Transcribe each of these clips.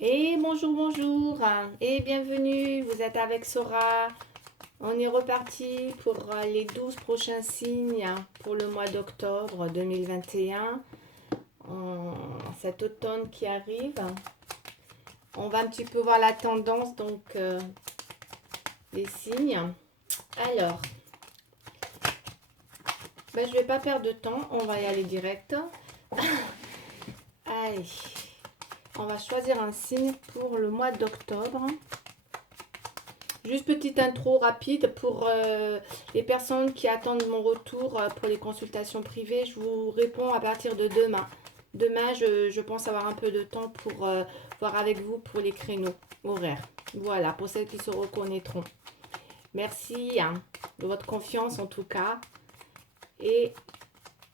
Et bonjour, bonjour, et bienvenue, vous êtes avec Sora. On est reparti pour les 12 prochains signes pour le mois d'octobre 2021, cet automne qui arrive. On va un petit peu voir la tendance, donc des signes. Alors, je vais pas perdre de temps, on va y aller direct. Allez, on va choisir un signe pour le mois d'octobre. Juste petite intro rapide pour les personnes qui attendent mon retour pour les consultations privées. Je vous réponds à partir de demain. Demain, je pense avoir un peu de temps pour voir avec vous pour les créneaux horaires. Voilà, pour celles qui se reconnaîtront. Merci de votre confiance en tout cas. Et,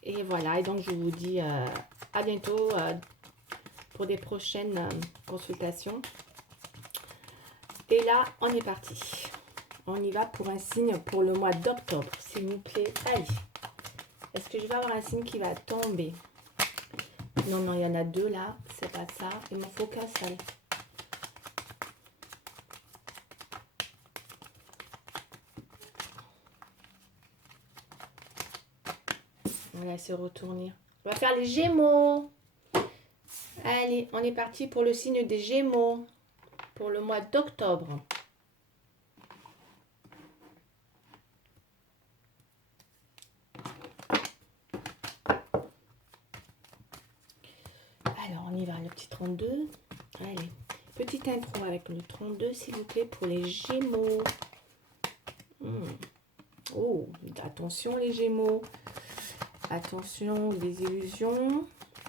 et voilà, et donc je vous dis à bientôt pour des prochaines consultations. Et là, on est parti. On y va pour un signe pour le mois d'octobre, s'il vous plaît. Allez. Est-ce que je vais avoir un signe qui va tomber? Non, non, il y en a deux là. C'est pas ça. Il m'en faut qu'un seul. On va se retourner. On va faire les Gémeaux. Allez, on est parti pour le signe des Gémeaux pour le mois d'octobre. Alors, on y va, le petit 32. Allez, petite intro avec le 32, s'il vous plaît, pour les Gémeaux. Oh, attention les Gémeaux. Attention des illusions.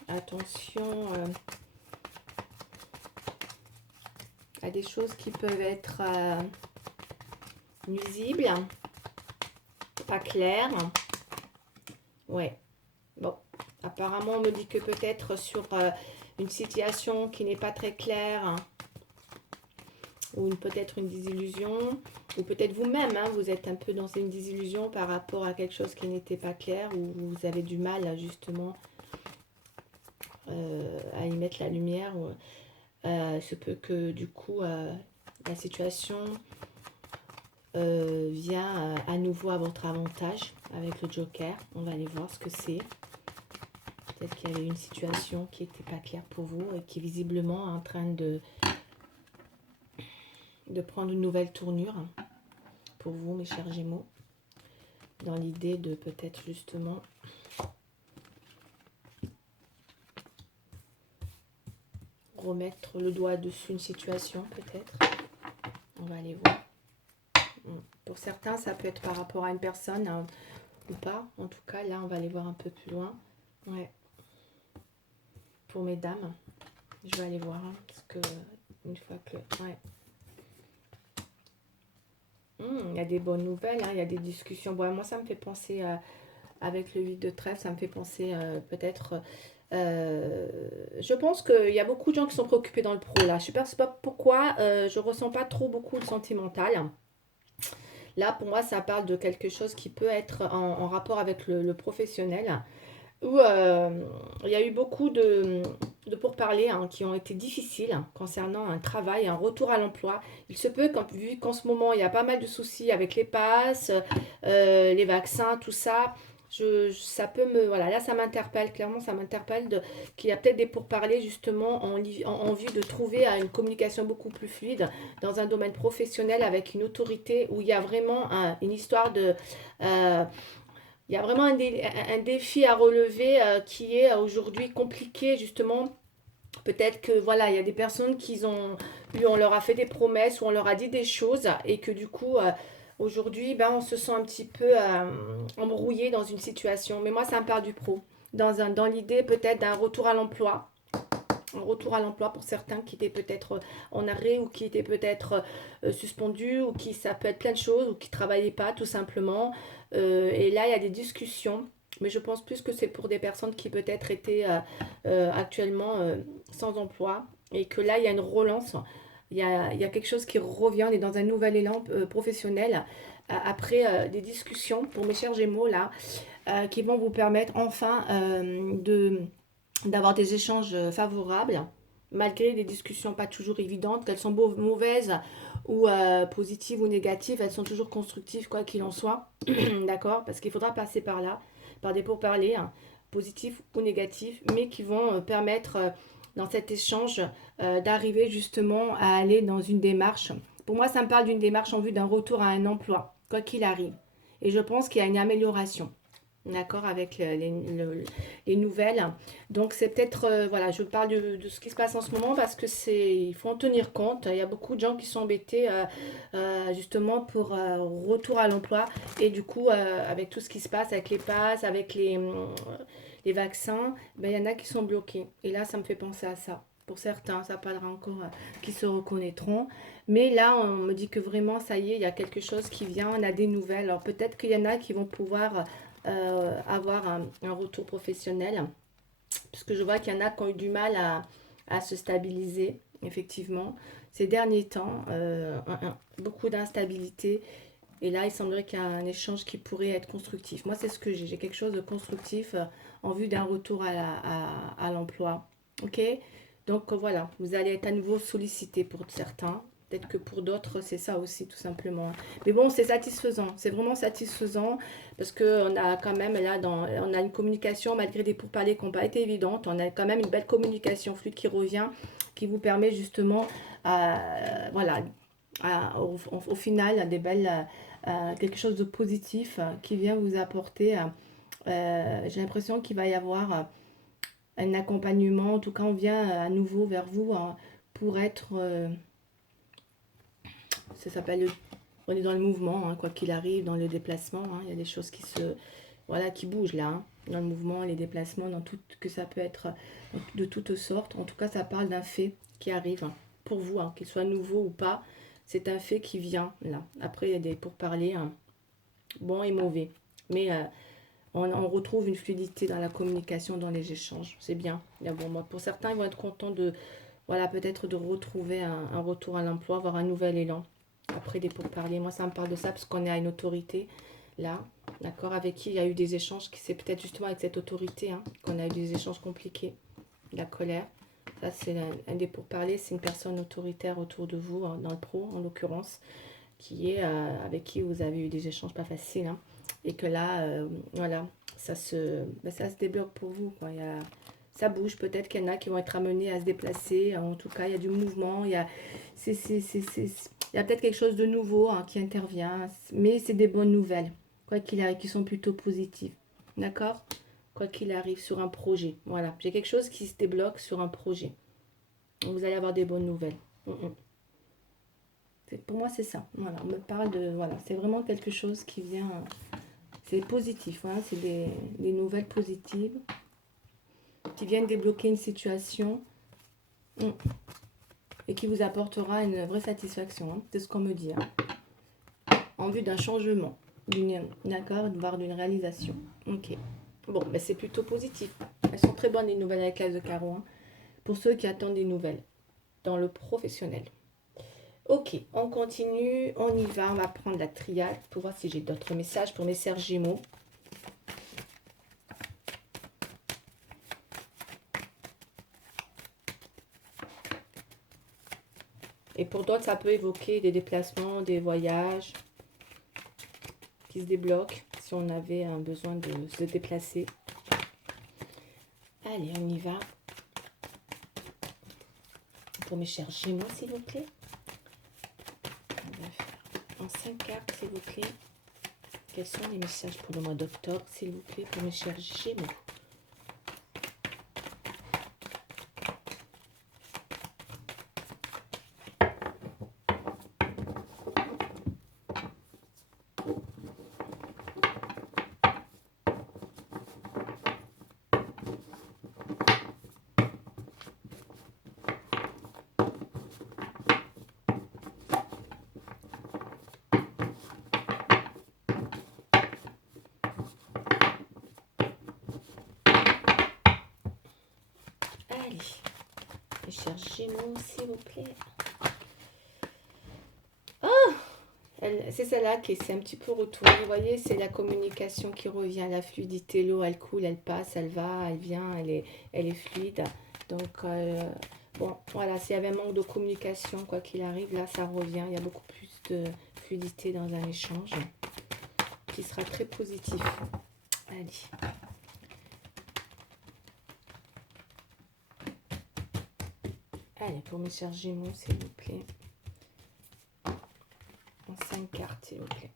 Attention à des choses qui peuvent être nuisibles, pas claires. Ouais. Bon, apparemment on me dit que peut-être sur une situation qui n'est pas très claire, ou peut-être une désillusion, ou peut-être vous-même, vous êtes un peu dans une désillusion par rapport à quelque chose qui n'était pas clair, ou vous avez du mal justement à y mettre la lumière. Se peut que du coup la situation vient à nouveau à votre avantage avec le Joker. On va aller voir ce que c'est. Peut-être qu'il y avait une situation qui n'était pas claire pour vous et qui visiblement est en train de prendre une nouvelle tournure pour vous, mes chers Gémeaux. Dans l'idée de peut-être justement remettre le doigt dessus une situation, peut-être. On va aller voir. Pour certains, ça peut être par rapport à une personne ou pas. En tout cas, là, on va aller voir un peu plus loin. Ouais. Pour mesdames, je vais aller voir. Parce que une fois que... Ouais. Il y a des bonnes nouvelles, il y a des discussions. Bon, moi, ça me fait penser, avec le 8 de trèfle, ça me fait penser peut-être... je pense qu'il y a beaucoup de gens qui sont préoccupés dans le pro, là. Je ne sais pas pourquoi, je ressens pas trop beaucoup de sentimental. Là, pour moi, ça parle de quelque chose qui peut être en rapport avec le professionnel, où il y a eu beaucoup de pourparlers qui ont été difficiles concernant un travail, un retour à l'emploi. Il se peut, vu qu'en ce moment, il y a pas mal de soucis avec les passes, les vaccins, tout ça. Ça peut me... Voilà, là, ça m'interpelle, clairement, ça m'interpelle qu'il y a peut-être des pourparlers, justement, en vue de trouver une communication beaucoup plus fluide dans un domaine professionnel avec une autorité où il y a vraiment une histoire de... il y a vraiment un défi à relever qui est aujourd'hui compliqué, justement. Peut-être que voilà, il y a des personnes on leur a fait des promesses ou on leur a dit des choses et que du coup, aujourd'hui, on se sent un petit peu embrouillé dans une situation. Mais moi, ça me parle du pro. Dans l'idée peut-être d'un retour à l'emploi. Un retour à l'emploi pour certains qui étaient peut-être en arrêt ou qui étaient peut-être suspendus ou qui, ça peut être plein de choses, ou qui ne travaillaient pas tout simplement. Et là, il y a des discussions, mais je pense plus que c'est pour des personnes qui peut-être étaient actuellement sans emploi et que là, il y a une relance. Il y a quelque chose qui revient, on est dans un nouvel élan professionnel après des discussions pour mes chers Gémeaux là, qui vont vous permettre enfin d'avoir des échanges favorables. malgré des discussions pas toujours évidentes, qu'elles sont mauvaises ou positives ou négatives, elles sont toujours constructives, quoi qu'il en soit. D'accord? Parce qu'il faudra passer par là, par des pourparlers, hein, positifs ou négatifs, mais qui vont permettre, dans cet échange, d'arriver justement à aller dans une démarche. Pour moi, ça me parle d'une démarche en vue d'un retour à un emploi, quoi qu'il arrive. Et je pense qu'il y a une amélioration. D'accord, avec les nouvelles. Donc c'est peut-être, voilà, je parle de ce qui se passe en ce moment parce que il faut en tenir compte. Il y a beaucoup de gens qui sont embêtés justement pour retour à l'emploi. Et du coup, avec tout ce qui se passe, avec les passes, avec les vaccins, ben, il y en a qui sont bloqués. Et là, ça me fait penser à ça. Pour certains, ça parlera encore qui se reconnaîtront. Mais là, on me dit que vraiment, ça y est, il y a quelque chose qui vient, on a des nouvelles. Alors peut-être qu'il y en a qui vont pouvoir avoir un retour professionnel. Puisque je vois qu'il y en a qui ont eu du mal à se stabiliser, effectivement. Ces derniers temps, beaucoup d'instabilité. Et là, il semblerait qu'il y a un échange qui pourrait être constructif. Moi, c'est ce que j'ai. J'ai quelque chose de constructif en vue d'un retour à l'emploi. Ok? Donc voilà, vous allez être à nouveau sollicité pour certains. Peut-être que pour d'autres, c'est ça aussi, tout simplement. Mais bon, c'est satisfaisant. C'est vraiment satisfaisant parce qu'on a quand même là, on a une communication, malgré des pourparlers qui n'ont pas été évidentes, on a quand même une belle communication fluide qui revient, qui vous permet justement, voilà, au final, quelque chose de positif qui vient vous apporter. J'ai l'impression qu'il va y avoir un accompagnement. En tout cas, on vient à nouveau vers vous pour être... ça s'appelle... On est dans le mouvement, hein, quoi qu'il arrive, dans le déplacement. Hein, il y a des choses voilà, qui bougent là. Hein, dans le mouvement, les déplacements, que ça peut être de toutes sortes. En tout cas, ça parle d'un fait qui arrive pour vous, hein, qu'il soit nouveau ou pas. C'est un fait qui vient là. Après, il y a des pourparlers, hein, bons et mauvais. Mais on retrouve une fluidité dans la communication, dans les échanges. C'est bien. Bon, moi, pour certains, ils vont être contents de, voilà, peut-être de retrouver un retour à l'emploi, avoir un nouvel élan. Après, des pourparlers. Moi, ça me parle de ça parce qu'on est à une autorité, là, d'accord, avec qui il y a eu des échanges, c'est peut-être justement avec cette autorité hein, qu'on a eu des échanges compliqués, la colère. Ça, c'est un des pourparlers, c'est une personne autoritaire autour de vous, dans le pro, en l'occurrence, qui est avec qui vous avez eu des échanges pas faciles. Hein, et que là, voilà, ça se débloque pour vous. Quoi. Ça bouge, peut-être qu'il y en a qui vont être amenés à se déplacer. En tout cas, il y a du mouvement, il y a peut-être quelque chose de nouveau hein, qui intervient. Mais c'est des bonnes nouvelles, quoi qu'il arrive, qui sont plutôt positives. D'accord? Quoi qu'il arrive sur un projet. Voilà, j'ai quelque chose qui se débloque sur un projet. Vous allez avoir des bonnes nouvelles. Pour moi, c'est ça. Voilà, on me parle de... Voilà, c'est vraiment quelque chose qui vient... C'est positif, hein, c'est des nouvelles positives qui viennent débloquer une situation et qui vous apportera une vraie satisfaction. Hein, c'est ce qu'on me dit. Hein, en vue d'un changement, d'accord, voire d'une réalisation. Ok. Bon, ben c'est plutôt positif. Elles sont très bonnes les nouvelles avec l'as de carreau. Hein, pour ceux qui attendent des nouvelles dans le professionnel. Ok, on continue, on y va, on va prendre la triade pour voir si j'ai d'autres messages pour mes serres Gémeaux. Et pour d'autres, ça peut évoquer des déplacements, des voyages qui se débloquent si on avait un besoin de se déplacer. Allez, on y va. Pour mes chers Gémeaux, s'il vous plaît. On va faire en 5 cartes, s'il vous plaît. Quels sont les messages pour le mois d'octobre, s'il vous plaît, pour mes chers Gémeaux? Allez, mes chers Gémeaux, s'il vous plaît. Oh, c'est celle-là qui s'est un petit peu retournée. Vous voyez, c'est la communication qui revient, la fluidité. L'eau, elle coule, elle passe, elle va, elle vient, elle est fluide. Donc, Bon, voilà, s'il y avait un manque de communication, quoi qu'il arrive, là, ça revient. Il y a beaucoup plus de fluidité dans un échange qui sera très positif. Allez. Allez, pour mes chers Gémeaux, s'il vous plaît. En 5 cartes, s'il vous plaît.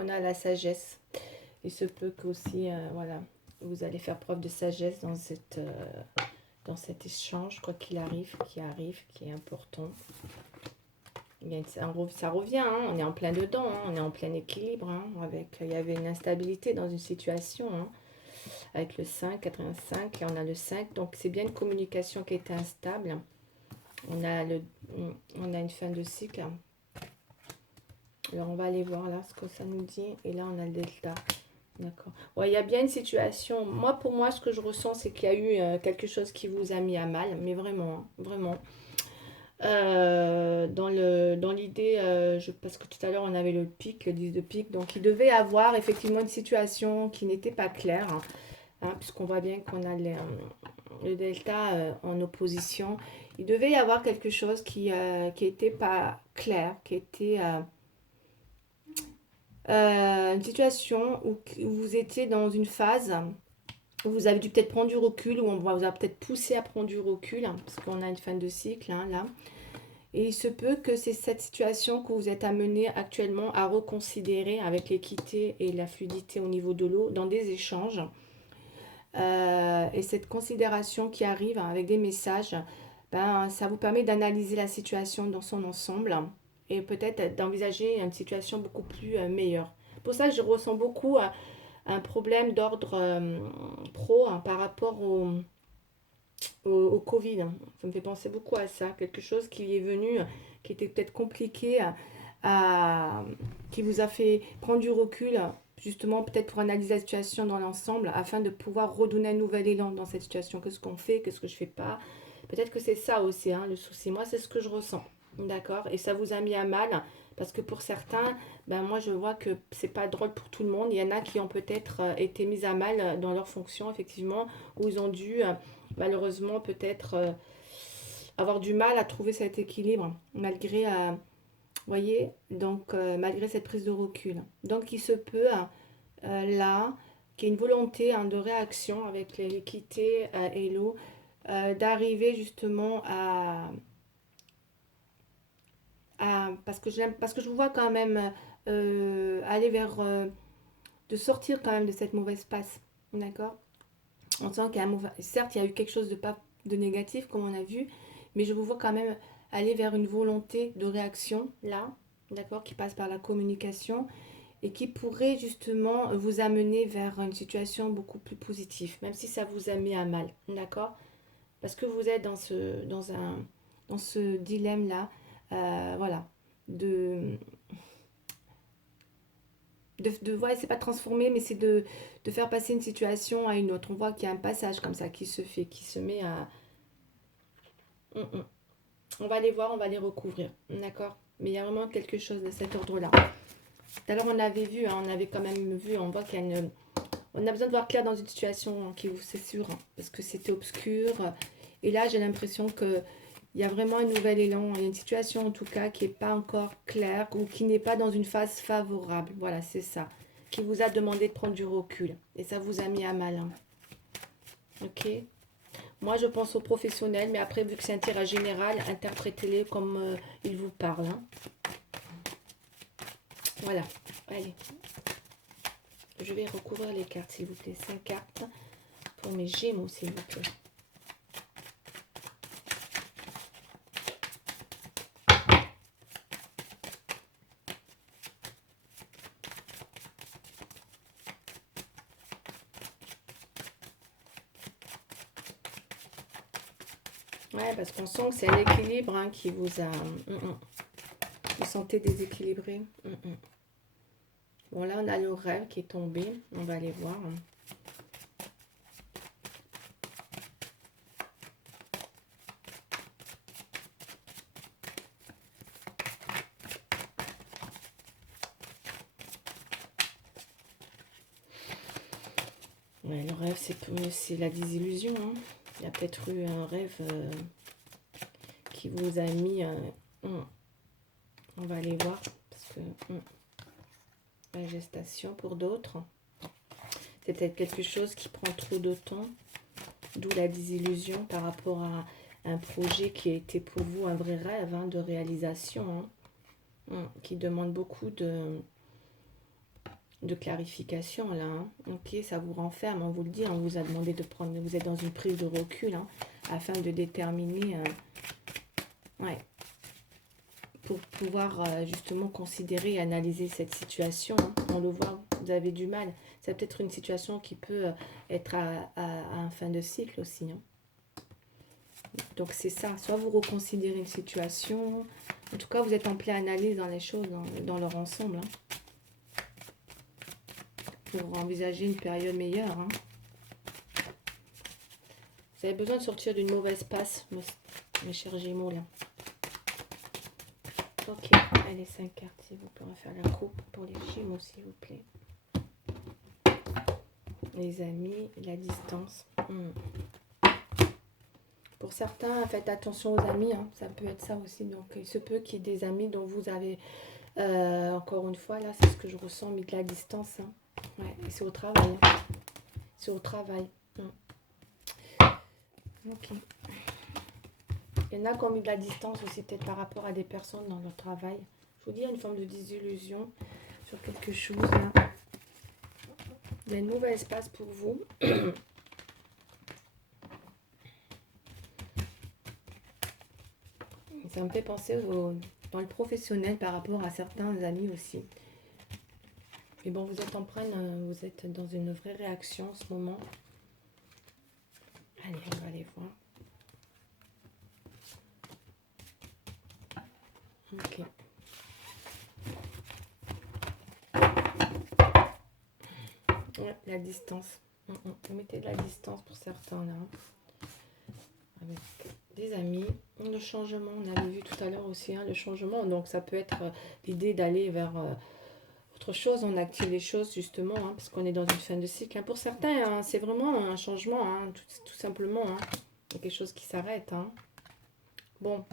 On a la sagesse. Il se peut qu'aussi, voilà, vous allez faire preuve de sagesse dans cet échange, quoi qu'il arrive, qui est important. Ça revient, hein, on est en plein dedans, hein, on est en plein équilibre. Hein, il y avait une instabilité dans une situation, hein, avec le 5, 85, là on a le 5, donc c'est bien une communication qui était instable. On a une fin de cycle. Alors on va aller voir là ce que ça nous dit. Et là on a le delta. D'accord. Ouais, il y a bien une situation. Pour moi, ce que je ressens, c'est qu'il y a eu quelque chose qui vous a mis à mal. Mais vraiment, hein, vraiment. Dans l'idée, parce que tout à l'heure, on avait le pic, le 10 de pique. Donc, il devait avoir effectivement une situation qui n'était pas claire. Hein, puisqu'on voit bien qu'on a le delta en opposition. Il devait y avoir quelque chose qui n'était pas clair, qui était... une situation où vous étiez dans une phase où vous avez dû peut-être prendre du recul, où on vous a peut-être poussé à prendre du recul, hein, parce qu'on a une fin de cycle, hein, là. Et il se peut que c'est cette situation que vous êtes amené actuellement à reconsidérer avec l'équité et la fluidité au niveau de l'eau dans des échanges. Et cette considération qui arrive avec des messages, ben, ça vous permet d'analyser la situation dans son ensemble et peut-être d'envisager une situation beaucoup plus meilleure. Pour ça, je ressens beaucoup un problème d'ordre pro, hein, par rapport au Covid. Hein. Ça me fait penser beaucoup à ça, quelque chose qui est venu, qui était peut-être compliqué, qui vous a fait prendre du recul, justement peut-être pour analyser la situation dans l'ensemble, afin de pouvoir redonner un nouvel élan dans cette situation. Qu'est-ce qu'on fait, qu'est-ce que je fais pas. Peut-être que c'est ça aussi, hein, le souci. Moi, c'est ce que je ressens. D'accord. Et ça vous a mis à mal, parce que pour certains, ben moi je vois que c'est pas drôle pour tout le monde. Il y en a qui ont peut-être été mis à mal dans leur fonction, effectivement, où ils ont dû malheureusement peut-être avoir du mal à trouver cet équilibre, malgré, voyez, donc malgré cette prise de recul. Donc il se peut là qu'il y ait une volonté, hein, de réaction avec l'équité et l'eau, d'arriver justement parce que je vous vois quand même aller vers de sortir quand même de cette mauvaise passe, d'accord. On sent qu'il y a certes il y a eu quelque chose de négatif comme on a vu, mais je vous vois quand même aller vers une volonté de réaction là, d'accord, qui passe par la communication et qui pourrait justement vous amener vers une situation beaucoup plus positive, même si ça vous a mis à mal, d'accord, parce que vous êtes dans ce dilemme là, voilà, de ouais, c'est pas transformer, mais c'est de faire passer une situation à une autre. On voit qu'il y a un passage comme ça qui se fait, qui se met à... On va les voir, on va les recouvrir, d'accord. Mais il y a vraiment quelque chose de cet ordre-là. Tout à l'heure, on avait vu, hein, on avait quand même vu, on voit qu'il y a une... On a besoin de voir clair dans une situation, hein, qui vous, c'est sûr, hein, parce que c'était obscur. Et là, j'ai l'impression que il y a vraiment un nouvel élan. Il y a une situation, en tout cas, qui n'est pas encore claire ou qui n'est pas dans une phase favorable. Voilà, c'est ça. Qui vous a demandé de prendre du recul. Et ça vous a mis à mal. Hein. Ok. Moi, je pense aux professionnels, mais après, vu que c'est un tirage général, interprétez-les comme il vous parle. Hein. Voilà. Allez. Je vais recouvrir les cartes, s'il vous plaît. 5 cartes pour mes Gémeaux, s'il vous plaît. Ouais, parce qu'on sent que c'est l'équilibre, hein, qui vous a... Vous sentez déséquilibré. Bon, là, on a le rêve qui est tombé. On va aller voir. Ouais, le rêve, c'est la désillusion, hein. Il y a peut-être eu un rêve qui vous a mis... on va aller voir, parce que la gestation pour d'autres, c'est peut-être quelque chose qui prend trop de temps, d'où la désillusion par rapport à un projet qui a été pour vous un vrai rêve, hein, de réalisation, hein, qui demande beaucoup de clarification là, hein. Ok, ça vous renferme, on vous le dit, on vous a demandé de prendre, vous êtes dans une prise de recul, hein, afin de déterminer, ouais, pour pouvoir justement considérer et analyser cette situation, hein. On le voit, vous avez du mal. C'est peut-être une situation qui peut être à un fin de cycle aussi, hein. Donc c'est ça, soit vous reconsidérez une situation, en tout cas vous êtes en pleine analyse dans les choses, dans leur ensemble, hein, pour envisager une période meilleure, hein. Vous avez besoin de sortir d'une mauvaise passe, mes chers Gémeaux, là. Ok, allez, 5 cartes, s'il vous plaît. On va faire la coupe pour les Gémeaux, s'il vous plaît. Les amis, la distance. Pour certains, faites attention aux amis, hein, ça peut être ça aussi. Donc, il se peut qu'il y ait des amis dont vous avez, encore une fois, là, c'est ce que je ressens, mis de la distance, hein. Ouais, et c'est au travail, hein. C'est au travail. Ok. Il y en a qui ont mis de la distance aussi, peut-être par rapport à des personnes dans leur travail. Je vous dis, il y a une forme de désillusion sur quelque chose, là. Il y a un nouvel espace pour vous. Ça me fait penser dans le professionnel par rapport à certains amis aussi. Mais bon, vous êtes vous êtes dans une vraie réaction en ce moment. Allez, on va aller voir. Ok. Ouais, la distance. Vous mettez de la distance pour certains là. Avec des amis. Le changement, on avait vu tout à l'heure aussi, hein, le changement. Donc ça peut être l'idée d'aller vers autre chose. On active les choses justement, hein, parce qu'on est dans une fin de cycle, hein. Pour certains, hein, c'est vraiment un changement, hein, tout simplement, hein. Il y a quelque chose qui s'arrête, hein. Bon,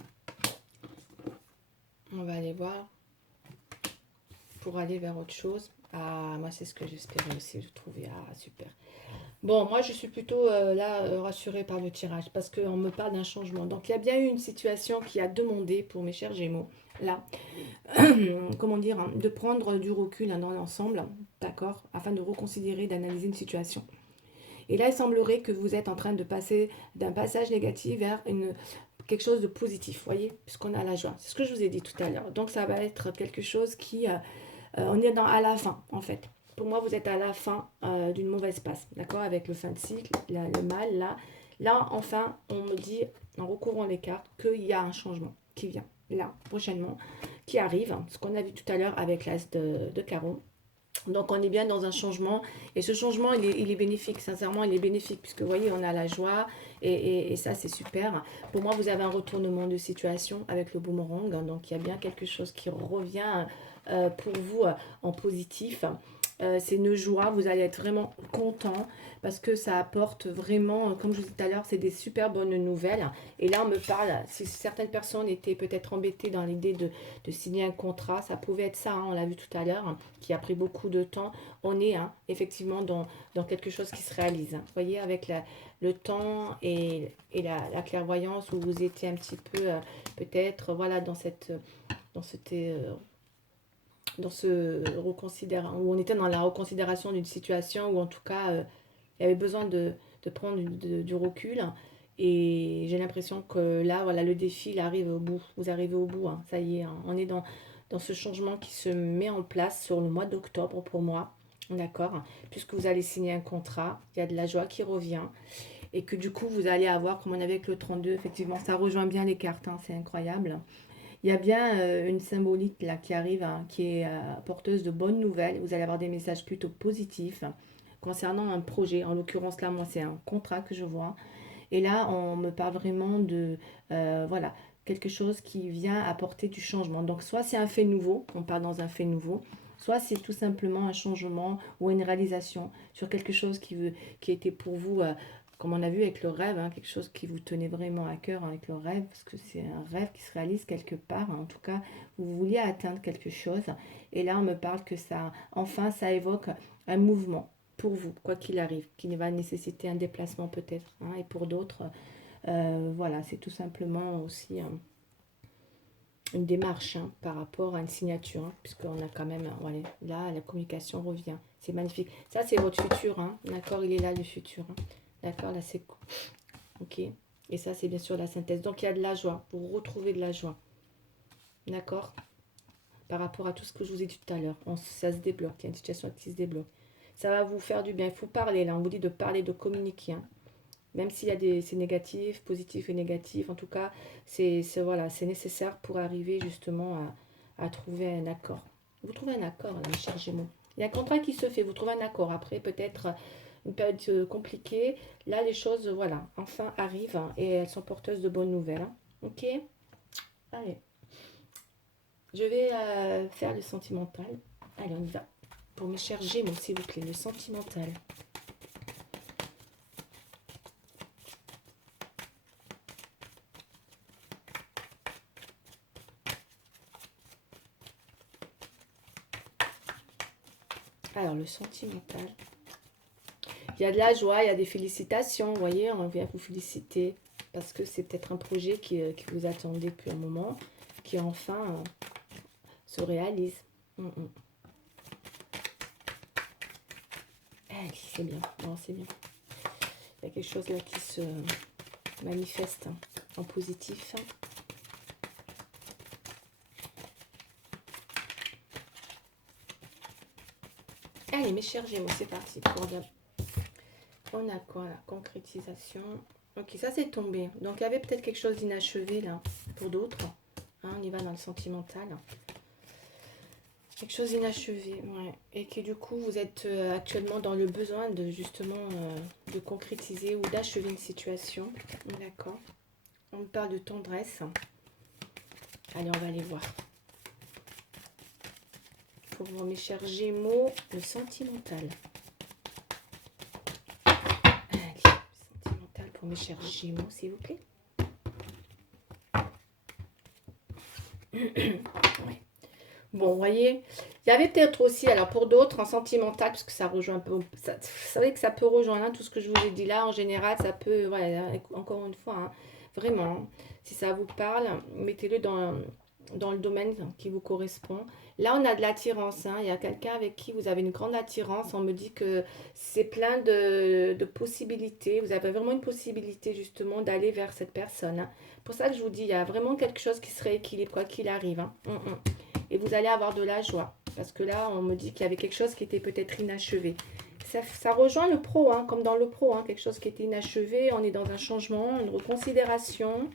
on va aller voir pour aller vers autre chose. Ah, moi c'est ce que j'espérais aussi de trouver. Ah, super. Bon, moi je suis plutôt rassurée par le tirage parce qu'on me parle d'un changement. Donc il y a bien eu une situation qui a demandé pour mes chers Gémeaux, là, comment dire, hein, de prendre du recul, hein, dans l'ensemble, d'accord, afin de reconsidérer, d'analyser une situation. Et là, il semblerait que vous êtes en train de passer d'un passage négatif vers quelque chose de positif, voyez, puisqu'on a la joie. C'est ce que je vous ai dit tout à l'heure. Donc ça va être quelque chose qui, on est à la fin, en fait. Pour moi, vous êtes à la fin d'une mauvaise passe, d'accord, avec le fin de cycle, le mal, là. Là, enfin, on me dit, en recouvrant les cartes, qu'il y a un changement qui vient, là, prochainement, qui arrive, ce qu'on a vu tout à l'heure avec l'as de carreau. Donc on est bien dans un changement et ce changement il est bénéfique, sincèrement il est bénéfique puisque vous voyez on a la joie et ça c'est super. Pour moi vous avez un retournement de situation avec le boomerang, hein, donc il y a bien quelque chose qui revient pour vous en positif. C'est une joie, vous allez être vraiment content parce que ça apporte vraiment, comme je vous disais tout à l'heure, c'est des super bonnes nouvelles. Et là, on me parle, si certaines personnes étaient peut-être embêtées dans l'idée de signer un contrat, ça pouvait être ça, hein, on l'a vu tout à l'heure, hein, qui a pris beaucoup de temps. On est, hein, effectivement dans quelque chose qui se réalise, hein. Vous voyez, avec le temps et la clairvoyance où vous étiez un petit peu, peut-être, voilà, dans ce reconsidérant, où on était dans la reconsidération d'une situation où en tout cas il y avait besoin de prendre du recul. Et j'ai l'impression que là, voilà, le défi, il arrive au bout. Vous arrivez au bout, hein, ça y est, hein. On est dans ce changement qui se met en place sur le mois d'octobre pour moi. D'accord. Puisque vous allez signer un contrat, il y a de la joie qui revient. Et que du coup, vous allez avoir, comme on avait avec le 32, effectivement, ça rejoint bien les cartes, hein, c'est incroyable. Il y a bien une symbolique là qui arrive, hein, qui est porteuse de bonnes nouvelles. Vous allez avoir des messages plutôt positifs concernant un projet. En l'occurrence, là, moi, c'est un contrat que je vois. Et là, on me parle vraiment de, voilà, quelque chose qui vient apporter du changement. Donc, soit c'est un fait nouveau, on part dans un fait nouveau, Soit c'est tout simplement un changement ou une réalisation sur quelque chose qui était pour vous, comme on a vu avec le rêve, hein, quelque chose qui vous tenait vraiment à cœur avec le rêve, parce que c'est un rêve qui se réalise quelque part. Hein. En tout cas, vous vouliez atteindre quelque chose. Et là, on me parle que ça, enfin, ça évoque un mouvement pour vous, quoi qu'il arrive, qui va nécessiter un déplacement peut-être. Hein. Et pour d'autres, voilà, c'est tout simplement aussi une démarche hein, par rapport à une signature, hein, puisqu'on a quand même, voilà, là, la communication revient. C'est magnifique. Ça, c'est votre futur, hein, d'accord. Il est là, le futur. Hein, d'accord, là, c'est ok. Et ça, c'est bien sûr la synthèse. Donc, il y a de la joie. Vous retrouvez de la joie. D'accord. Par rapport à tout ce que je vous ai dit tout à l'heure. Ça se débloque. Il y a une situation qui se débloque. Ça va vous faire du bien. Il faut parler, là. On vous dit de parler, de communiquer. Hein. Même s'il y a c'est négatif, positif et négatif, en tout cas, voilà, c'est nécessaire pour arriver justement à trouver un accord. Vous trouvez un accord, là, mes chers Gémeaux. Il y a un contrat qui se fait, vous trouvez un accord. Après, peut-être une période compliquée. Là, les choses, voilà, enfin arrivent hein, et elles sont porteuses de bonnes nouvelles. Hein. Ok. Allez. Je vais faire le sentimental. Allez, on y va. Pour mes chers Gémeaux, s'il vous plaît, le sentimental. Alors, le sentimental. Il y a de la joie, il y a des félicitations. Vous voyez, on vient vous féliciter parce que c'est peut-être un projet qui vous attendait depuis un moment, qui enfin se réalise. Allez, c'est bien. Non, c'est bien. Il y a quelque chose là qui se manifeste hein, en positif. Allez, mes chers Gémeaux, c'est parti. On a quoi là? Concrétisation. Ok, ça c'est tombé. Donc il y avait peut-être quelque chose d'inachevé là pour d'autres. Hein, on y va dans le sentimental. Quelque chose d'inachevé, ouais. Et que du coup vous êtes actuellement dans le besoin de justement de concrétiser ou d'achever une situation. D'accord. On parle de tendresse. Allez, on va aller voir. Pour vous, mes chers Gémeaux, le sentimental. Allez, sentimental pour mes chers Gémeaux, s'il vous plaît. Ouais. Bon, vous voyez, il y avait peut-être aussi, alors pour d'autres, en sentimental, parce que ça rejoint un peu, vous savez que ça peut rejoindre hein, tout ce que je vous ai dit là, en général, ça peut, voilà, encore une fois, hein, vraiment, si ça vous parle, mettez-le dans le domaine qui vous correspond. Là, on a de l'attirance, hein, il y a quelqu'un avec qui vous avez une grande attirance, on me dit que c'est plein de possibilités, vous avez vraiment une possibilité justement d'aller vers cette personne. Hein. Pour ça que je vous dis, il y a vraiment quelque chose qui se rééquilibre, quoi qu'il arrive. Hein. Et vous allez avoir de la joie. Parce que là, on me dit qu'il y avait quelque chose qui était peut-être inachevé. Ça rejoint le pro, hein, comme dans le pro, hein, quelque chose qui était inachevé. On est dans un changement, une reconsidération.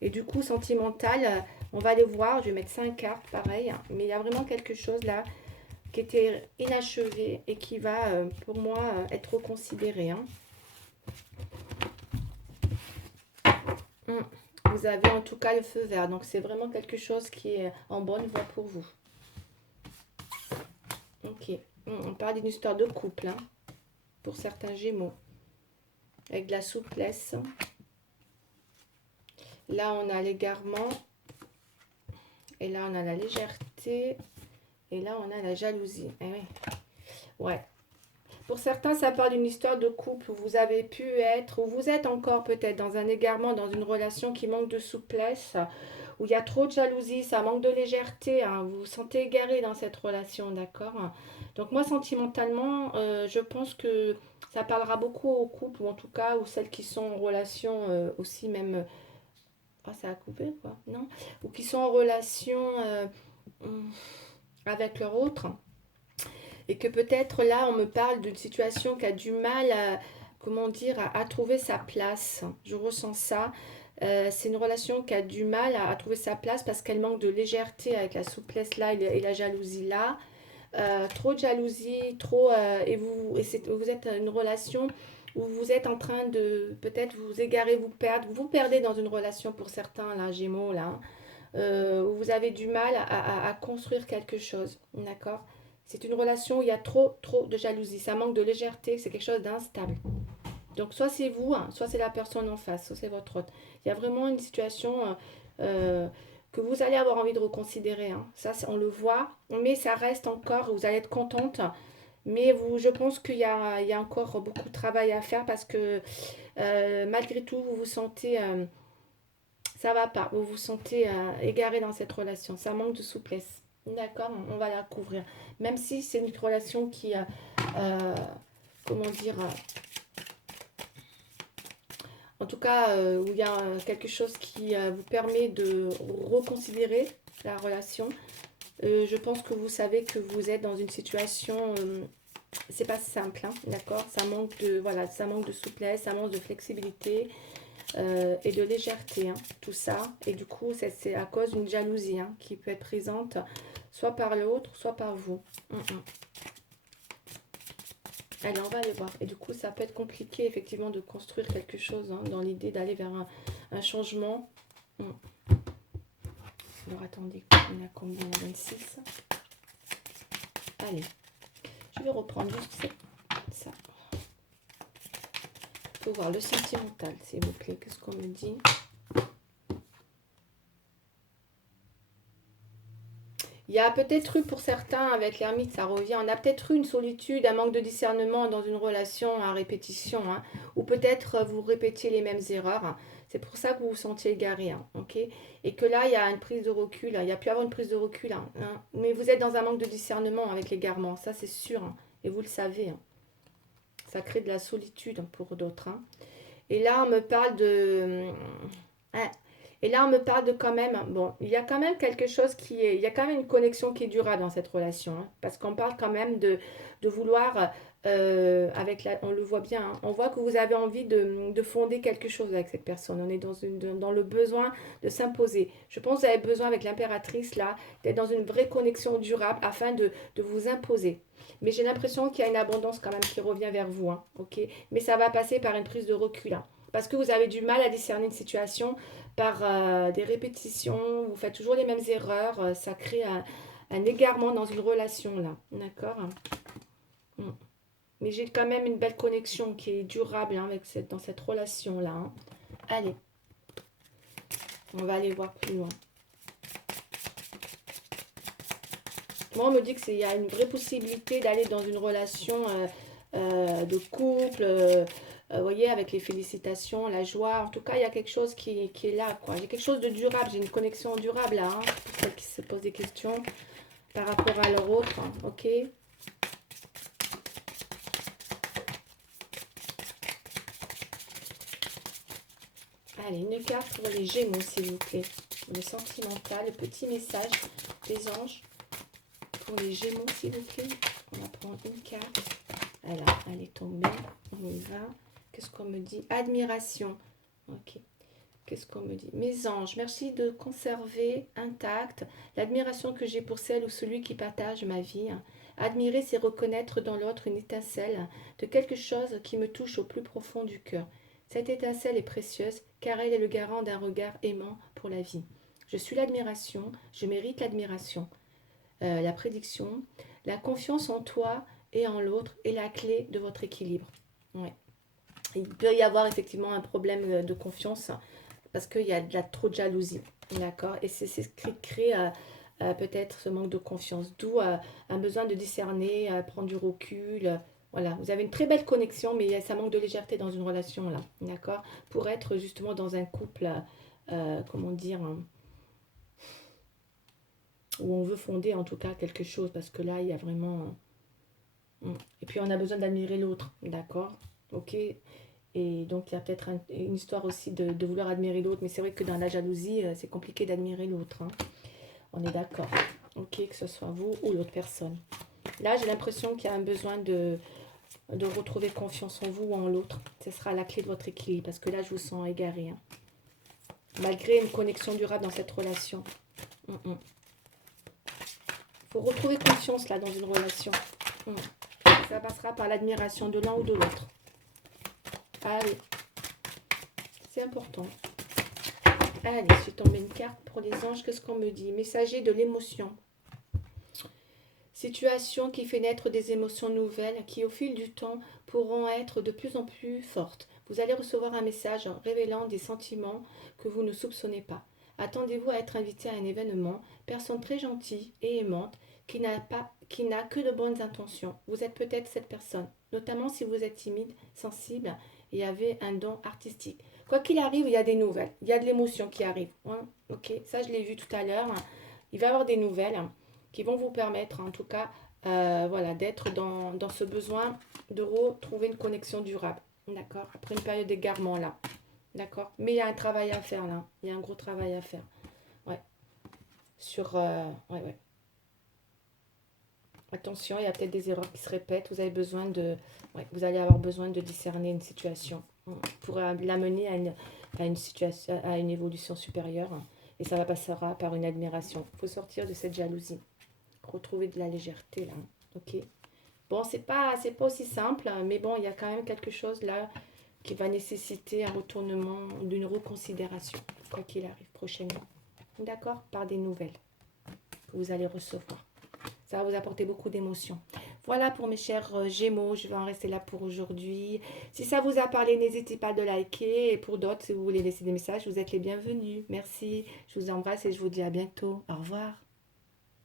Et du coup, sentimental, on va aller voir. Je vais mettre 5 cartes, pareil. Hein, mais il y a vraiment quelque chose là qui était inachevé et qui va, pour moi, être reconsidéré. Hein. Vous avez en tout cas le feu vert. Donc, c'est vraiment quelque chose qui est en bonne voie pour vous. Ok. On parle d'une histoire de couple, hein, pour certains Gémeaux. Avec de la souplesse. Là, on a l'égarement. Et là, on a la légèreté. Et là, on a la jalousie. Eh oui. Ouais. Pour certains, ça parle d'une histoire de couple où vous avez pu être, où vous êtes encore peut-être dans un égarement, dans une relation qui manque de souplesse, où il y a trop de jalousie, ça manque de légèreté, hein, vous vous sentez égaré dans cette relation, d'accord. Donc moi, sentimentalement, je pense que ça parlera beaucoup aux couples, ou en tout cas, ou celles qui sont en relation aussi même... Ah, ça a coupé, quoi, non. Ou qui sont en relation avec leur autre. Et que peut-être là, on me parle d'une situation qui a du mal à, comment dire, à trouver sa place. Je ressens ça. C'est une relation qui a du mal à trouver sa place parce qu'elle manque de légèreté avec la souplesse là et la jalousie là. Trop de jalousie, trop... vous êtes une relation où vous êtes en train de peut-être vous égarer, vous perdre. Vous perdez dans une relation pour certains, là, Gémeaux, là. où vous avez du mal à construire quelque chose, d'accord? C'est une relation où il y a trop de jalousie, ça manque de légèreté, c'est quelque chose d'instable. Donc soit c'est vous, hein, soit c'est la personne en face, soit c'est votre autre. Il y a vraiment une situation que vous allez avoir envie de reconsidérer, hein. Ça, on le voit, mais ça reste encore, vous allez être contente. Mais vous, je pense il y a encore beaucoup de travail à faire parce que malgré tout, vous vous sentez, ça va pas, vous vous sentez égaré dans cette relation. Ça manque de souplesse. D'accord, on va la couvrir. Même si c'est une relation qui, euh, comment dire, en tout cas, où il y a quelque chose qui vous permet de reconsidérer la relation. Je pense que vous savez que vous êtes dans une situation, c'est pas simple, hein, d'accord? Ça manque de, voilà, ça manque de souplesse, ça manque de flexibilité et de légèreté, hein, tout ça. Et du coup, c'est à cause d'une jalousie, hein, qui peut être présente soit par l'autre, soit par vous. Allez, on va aller voir. Et du coup, ça peut être compliqué, effectivement, de construire quelque chose, hein, dans l'idée d'aller vers un changement. Alors, attendez, on a combien? 26. Allez, je vais reprendre juste ça. Il faut voir le sentimental, s'il vous plaît. Qu'est-ce qu'on me dit? Il y a peut-être eu pour certains, avec l'ermite, ça revient, on a peut-être eu une solitude, un manque de discernement dans une relation à répétition, hein, ou peut-être vous répétiez les mêmes erreurs, hein. C'est pour ça que vous vous sentiez égaré, hein, ok? Et que là, il y a une prise de recul, hein. Il y a pu avoir une prise de recul, hein, mais vous êtes dans un manque de discernement avec l'égarement, ça c'est sûr, hein, et vous le savez, hein. Ça crée de la solitude pour d'autres, hein. Et là, on me parle de... hein, et là, on me parle de quand même, bon, il y a quand même quelque chose qui est, il y a quand même une connexion qui est durable dans cette relation, hein, parce qu'on parle quand même de vouloir, avec la, on le voit bien, hein, on voit que vous avez envie de fonder quelque chose avec cette personne. On est dans le besoin de s'imposer. Je pense que vous avez besoin avec l'impératrice là, d'être dans une vraie connexion durable afin de vous imposer. Mais j'ai l'impression qu'il y a une abondance quand même qui revient vers vous, hein, ok? Mais ça va passer par une prise de recul, hein, parce que vous avez du mal à discerner une situation par des répétitions, vous faites toujours les mêmes erreurs, ça crée un égarement dans une relation là, d'accord? Mais j'ai quand même une belle connexion qui est durable, hein, dans cette relation là, hein. Allez, on va aller voir plus loin. Moi, on me dit qu'il y a une vraie possibilité d'aller dans une relation de couple, vous voyez, avec les félicitations, la joie. En tout cas, il y a quelque chose qui est là, quoi. J'ai quelque chose de durable, j'ai une connexion durable là, hein, pour celles qui se posent des questions par rapport à leur autre, hein, ok? Allez, une carte pour les Gémeaux, s'il vous plaît. Le sentimental, le petit message des anges pour les Gémeaux, s'il vous plaît. On va prendre une carte. Voilà, elle est tombée. On y va. Qu'est-ce qu'on me dit? Admiration. Ok. Qu'est-ce qu'on me dit? Mes anges, merci de conserver intacte l'admiration que j'ai pour celle ou celui qui partage ma vie. Admirer, c'est reconnaître dans l'autre une étincelle de quelque chose qui me touche au plus profond du cœur. Cette étincelle est précieuse car elle est le garant d'un regard aimant pour la vie. Je suis l'admiration, je mérite l'admiration. La prédiction, la confiance en toi et en l'autre est la clé de votre équilibre. Ouais. Il peut y avoir effectivement un problème de confiance parce qu'il y a trop de jalousie, d'accord? Et c'est ce qui crée peut-être ce manque de confiance, d'où un besoin de discerner, prendre du recul. Voilà, vous avez une très belle connexion, mais ça manque de légèreté dans une relation, là, d'accord? Pour être justement dans un couple, comment dire, où on veut fonder en tout cas quelque chose, parce que là, il y a vraiment... Et puis, on a besoin d'admirer l'autre, d'accord? Ok. Et donc, il y a peut-être une histoire aussi de vouloir admirer l'autre. Mais c'est vrai que dans la jalousie, c'est compliqué d'admirer l'autre, hein. On est d'accord. Ok, que ce soit vous ou l'autre personne. Là, j'ai l'impression qu'il y a un besoin de retrouver confiance en vous ou en l'autre. Ce sera la clé de votre équilibre. Parce que là, je vous sens égaré, hein. Malgré une connexion durable dans cette relation. Il faut retrouver confiance là dans une relation. Ça passera par l'admiration de l'un ou de l'autre. Allez. C'est important. Allez, je suis tombée une carte pour les anges. Qu'est-ce qu'on me dit? Messager de l'émotion. Situation qui fait naître des émotions nouvelles qui, au fil du temps, pourront être de plus en plus fortes. Vous allez recevoir un message révélant des sentiments que vous ne soupçonnez pas. Attendez-vous à être invité à un événement, personne très gentille et aimante qui n'a que de bonnes intentions. Vous êtes peut-être cette personne, notamment si vous êtes timide, sensible et avez un don artistique. Quoi qu'il arrive, il y a des nouvelles, il y a de l'émotion qui arrive. Hein. Ok, ça je l'ai vu tout à l'heure. Il va y avoir des nouvelles qui vont vous permettre, en tout cas, voilà, d'être dans ce besoin de retrouver une connexion durable. D'accord? Après une période d'égarement là. D'accord? Mais il y a un travail à faire là. Il y a un gros travail à faire. Ouais. Sur. Ouais, ouais. Attention, il y a peut-être des erreurs qui se répètent. Vous avez besoin de. Ouais, vous allez avoir besoin de discerner une situation pour l'amener à une situation, à une évolution supérieure. Et ça va passera par une admiration. Il faut sortir de cette jalousie. Retrouver de la légèreté là. Ok. Bon, c'est pas aussi simple, mais bon, il y a quand même quelque chose là qui va nécessiter un retournement, d'une reconsidération, quoi qu'il arrive prochainement. D'accord? Par des nouvelles que vous allez recevoir. Ça va vous apporter beaucoup d'émotions. Voilà pour mes chers Gémeaux, je vais en rester là pour aujourd'hui. Si ça vous a parlé, n'hésitez pas de liker. Et pour d'autres, si vous voulez laisser des messages, vous êtes les bienvenus. Merci, je vous embrasse et je vous dis à bientôt. Au revoir.